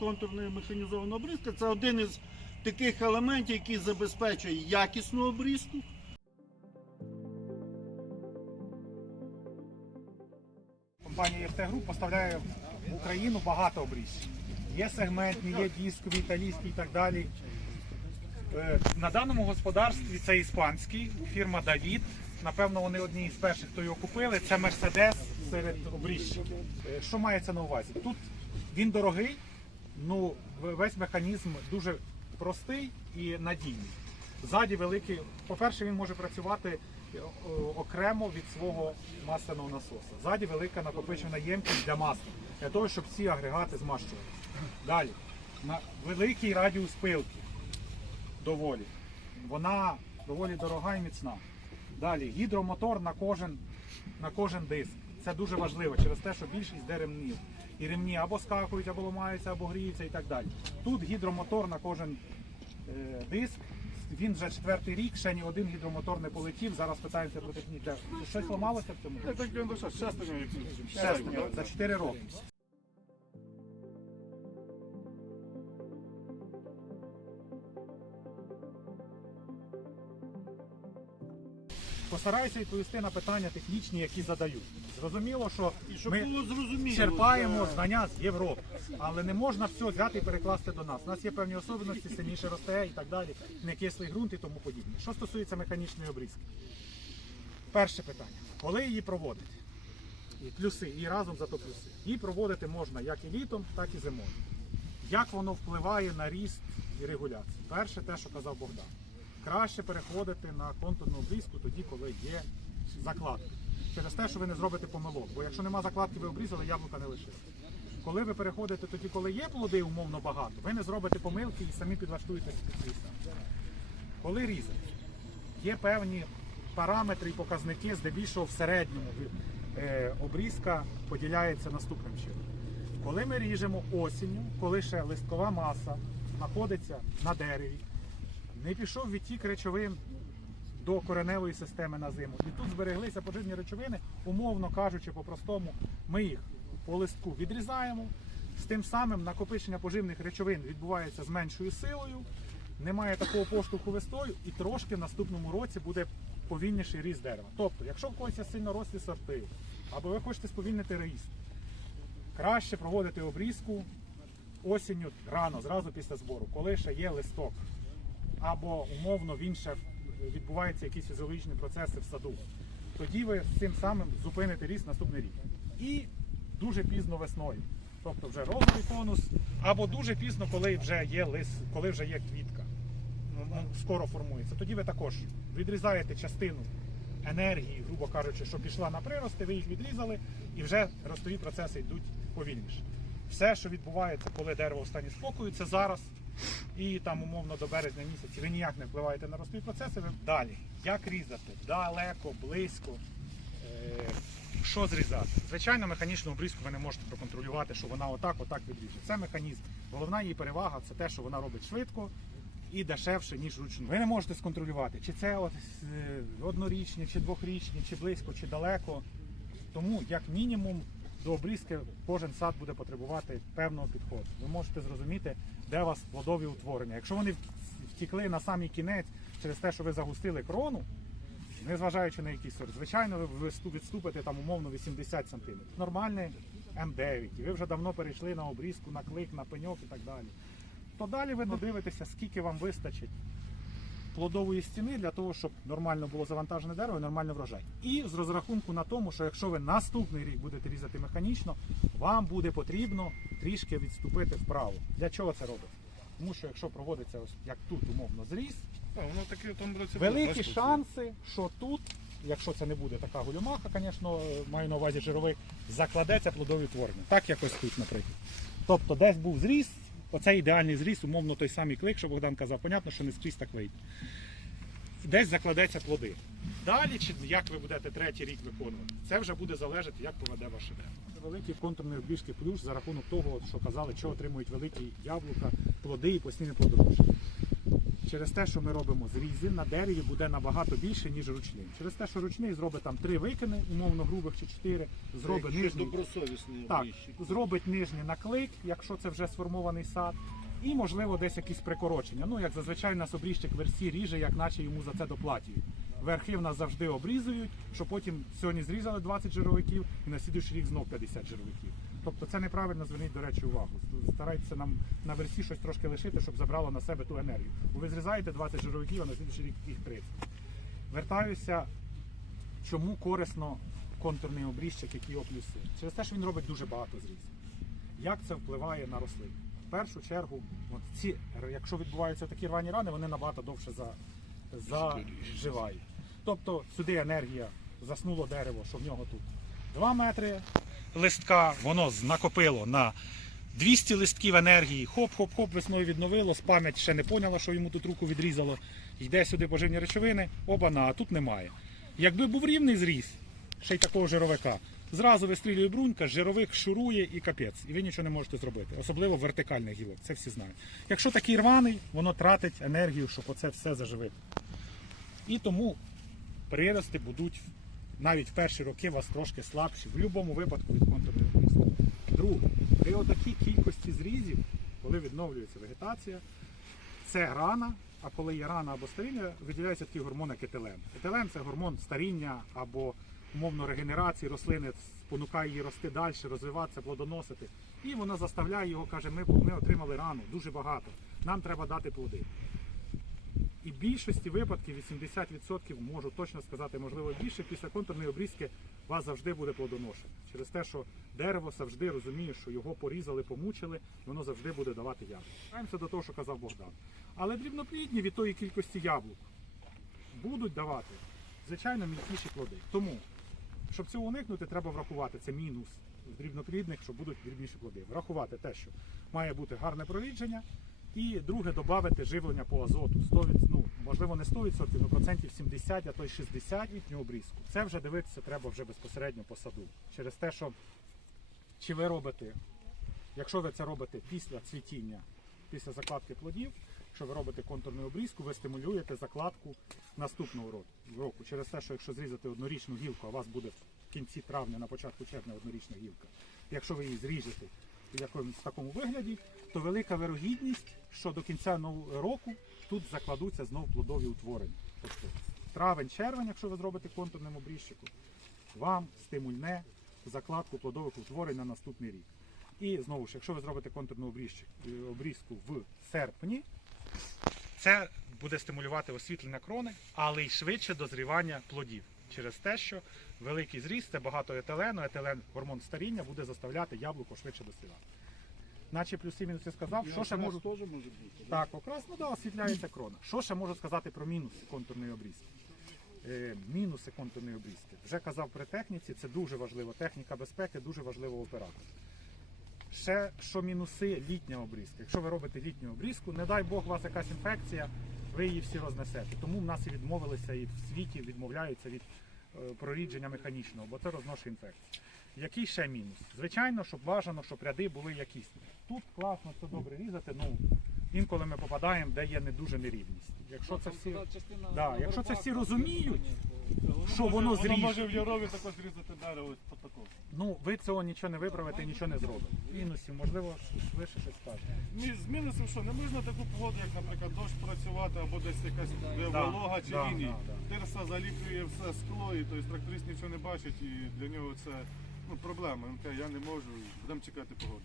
контурної механізованої обрізки це один із таких елементів, який забезпечує якісну обрізку. Компанія ЄФТ Груп поставляє в Україну багато обрізів. Є сегментні, є дискові, італійські і так далі. Е, На даному господарстві це іспанський, фірма Давід. Напевно, вони одні із перших, хто його купили. Це Мерседес серед обрізчиків. Е, Що мається на увазі? Тут він дорогий, ну весь механізм дуже простий і надійний. Ззаді великий, по-перше, він може працювати е, окремо від свого масляного насоса. Ззаді велика накопичувана ємкість для масла, для того, щоб ці агрегати змащувати. Далі, на великий радіус пилки доволі. Вона доволі дорога і міцна. Далі гідромотор на кожен, на кожен диск. Це дуже важливо через те, що більшість де ремнів. І ремні або скакують, або ламаються, або гріються і так далі. Тут гідромотор на кожен е, диск. Він вже четвертий рік, ще ні один гідромотор не полетів. Зараз питаємося про техніку. Щось ламалося в цьому? Шестеро, за 4 роки. Постараюся відповісти на питання технічні, які задають. Зрозуміло, що ми черпаємо знання з Європи, але не можна все взяти і перекласти до нас. У нас є певні особливості, сильніше росте і так далі, не кислий ґрунт і тому подібне. Що стосується механічної обрізки, перше питання: коли її проводити? І плюси, і разом зато плюси. Її проводити можна як і літом, так і зимою. Як воно впливає на ріст і регуляцію? Перше, те, що казав Богдан. Краще переходити на контурну обрізку тоді, коли є закладки. Через те, що ви не зробите помилок. Бо якщо нема закладки, ви обрізали, яблука не лишили. Коли ви переходите тоді, коли є плоди умовно багато, ви не зробите помилки і самі підлаштуєтесь під свій. Коли різати, є певні параметри і показники, здебільшого в середньому е, обрізка поділяється наступним чином. Коли ми ріжемо осінню, коли ще листкова маса знаходиться на дереві, не пішов відтік речовин до кореневої системи на зиму. І тут збереглися поживні речовини, умовно кажучи, по-простому, ми їх по листку відрізаємо. З тим самим накопичення поживних речовин відбувається з меншою силою, немає такого поштовху весною, і трошки в наступному році буде повільніший ріст дерева. Тобто, якщо в когось сильно рослі сорти, або ви хочете сповільнити ріст, краще проводити обрізку осінню рано, зразу після збору, коли ще є листок, або умовно він ще відбуваються якісь фізіологічні процеси в саду. Тоді ви цим самим зупините ріст наступний рік. І дуже пізно весною. Тобто вже розовий конус, або дуже пізно, коли вже є лис, коли вже є квітка. Ну, ну, скоро формується. Тоді ви також відрізаєте частину енергії, грубо кажучи, що пішла на прирости, ви їх відрізали, і вже ростові процеси йдуть повільніше. Все, що відбувається, коли дерево в стані спокою, це зараз. І там умовно до березня місяці ви ніяк не впливаєте на ростові процеси. Ви далі. Як різати? Далеко, близько. Е, що зрізати? Звичайно, механічну обрізку ви не можете проконтролювати, що вона отак, отак відріже. Це механізм. Головна її перевага це те, що вона робить швидко і дешевше, ніж ручну. Ви не можете сконтролювати, чи це от, е, однорічні, чи двохрічні, чи близько, чи далеко. Тому, як мінімум, до обрізки кожен сад буде потребувати певного підходу. Ви можете зрозуміти, де у вас плодові утворення. Якщо вони втікли на самий кінець через те, що ви загустили крону, незважаючи на якийсь сорт, звичайно, ви відступите там умовно 80 см. Нормальний М9, і ви вже давно перейшли на обрізку, на клик, на пеньок і так далі. То далі ви дивитеся, скільки вам вистачить плодової стіни для того, щоб нормально було завантажене дерево і нормально врожай. І з розрахунку на тому, що якщо ви наступний рік будете різати механічно, вам буде потрібно трішки відступити вправо. Для чого це робиться? Тому що якщо проводиться ось як тут умовно зріз, Воно таке там буде великі шанси, що тут, якщо це не буде така гулюмаха, звісно, маю на увазі жировий, закладеться плодові творення. Так якось тут, наприклад. Тобто десь був зріз, оце ідеальний зріз, умовно той самий клик, що Богдан казав, понятно, що не скрізь так вийде. Десь закладеться плоди. Далі, чи як ви будете третій рік виконувати, це вже буде залежати, як поведе ваше дерево. Великий контурний обіжки плюс за рахунок того, що казали, що отримують великі яблука, плоди і постійне плодорожчання. Через те, що ми робимо зрізи, на дереві буде набагато більше, ніж ручним. Через те, що ручний зробить там три викини, умовно грубих чи чотири, зробить нижній, добросовісний так, зробить нижній наклик, якщо це вже сформований сад, і можливо десь якісь прикорочення. Ну як зазвичай нас обріжчик версі ріже, як наче йому за це доплатюють. Верхи в нас завжди обрізують, що потім сьогодні зрізали 20 жировиків і на слідуючий рік знов 50 жировиків. Тобто це неправильно, зверніть, до речі, увагу. Старайтеся нам на версі щось трошки лишити, щоб забрало на себе ту енергію. Бо ви зрізаєте 20 жировиків, а на слідуючий рік їх 30. Вертаюся, чому корисно контурний обрізчик, які його плюси? Через те, що він робить дуже багато зрізів. Як це впливає на рослину? В першу чергу, от ці, якщо відбуваються такі рвані рани, вони набагато довше за, заживають. Тобто сюди енергія заснуло дерево, що в нього тут 2 метри листка, воно накопило на 200 листків енергії, хоп-хоп-хоп, весною відновило, з пам'ять ще не поняла, що йому тут руку відрізало. Йде сюди поживні речовини, оба-на, а тут немає. Якби був рівний зріз, ще й такого жировика, зразу вистрілює брунька, жировик шурує і капець, і ви нічого не можете зробити, особливо вертикальних гілок, це всі знають. Якщо такий рваний, воно тратить енергію, щоб оце все заживити. І тому прирости будуть навіть в перші роки у вас трошки слабші, в будь-якому випадку від контурної обрізки. Друге, при отакій кількості зрізів, коли відновлюється вегетація, це рана, а коли є рана або старіння, виділяється такий гормон, як. Етилен це гормон старіння або умовно регенерації рослини, спонукає її рости далі, розвиватися, плодоносити. І вона заставляє його, каже, ми, ми отримали рану, дуже багато. Нам треба дати плоди. Більшості випадків, 80% можу точно сказати, можливо більше, після контурної обрізки вас завжди буде плодоношення. Через те, що дерево завжди розуміє, що його порізали, помучили, воно завжди буде давати яблук. Вертаємося до того, що казав Богдан. Але дрібноплідні від тої кількості яблук будуть давати, звичайно, мілкіші плоди. Тому, щоб цього уникнути, треба врахувати це мінус в дрібноплідних, що будуть дрібніші плоди. Врахувати те, що має бути гарне прорідження, і друге, додати живлення по азоту. 100, ну, можливо, не 100%, але процентів 70, а то й 60 їхню обрізку. Це вже дивитися треба вже безпосередньо по саду. Через те, що чи ви робите, якщо ви це робите після цвітіння, після закладки плодів, якщо ви робите контурну обрізку, ви стимулюєте закладку наступного року. Через те, що якщо зрізати однорічну гілку, а у вас буде в кінці травня, на початку червня однорічна гілка, якщо ви її зріжете якомусь такому вигляді, то велика вирогідність, що до кінця нового року тут закладуться знов плодові утворення. Тобто травень-червень, якщо ви зробите контурним обрізчиком, вам стимульне закладку плодових утворень на наступний рік. І знову ж, якщо ви зробите контурну е, обрізку в серпні, це буде стимулювати освітлення крони, але й швидше дозрівання плодів. Через те, що великий зріст це багато етилену, етилен гормон старіння буде заставляти яблуко швидше дозрівати. Наче плюси мінуси сказав, що ще можу. теж може бути. Так, окрас, ну да, освітляється крона. Що ще можу сказати про мінуси контурної обрізки? Е, мінуси контурної обрізки. Вже казав при техніці, це дуже важливо. Техніка безпеки дуже важливо оператор. Ще що мінуси літня обрізка. Якщо ви робите літню обрізку, не дай Бог у вас якась інфекція, ви її всі рознесете. Тому в нас і відмовилися, і в світі відмовляються від е, прорідження механічного, бо це розношує інфекцію. Який ще мінус? Звичайно, щоб бажано, щоб ряди були якісні. Тут класно, це добре різати, ну інколи ми попадаємо, де є не дуже нерівність. Якщо це всі, да, якщо це всі розуміють, що воно Воно зріже. може в Ярові також зрізати дерево по такому. ну ви цього нічого не виправите, нічого не зробите. Мінусів, можливо, вище щось скажете. Мі- З мінусів що, не можна таку погоду, як, наприклад, дощ працювати або десь якась де Да, волога чи да. Тирса заліплює все скло, і тобто, тракторист нічого не бачить, і для нього це ну, проблема. Він каже, я не можу, будемо чекати погоди.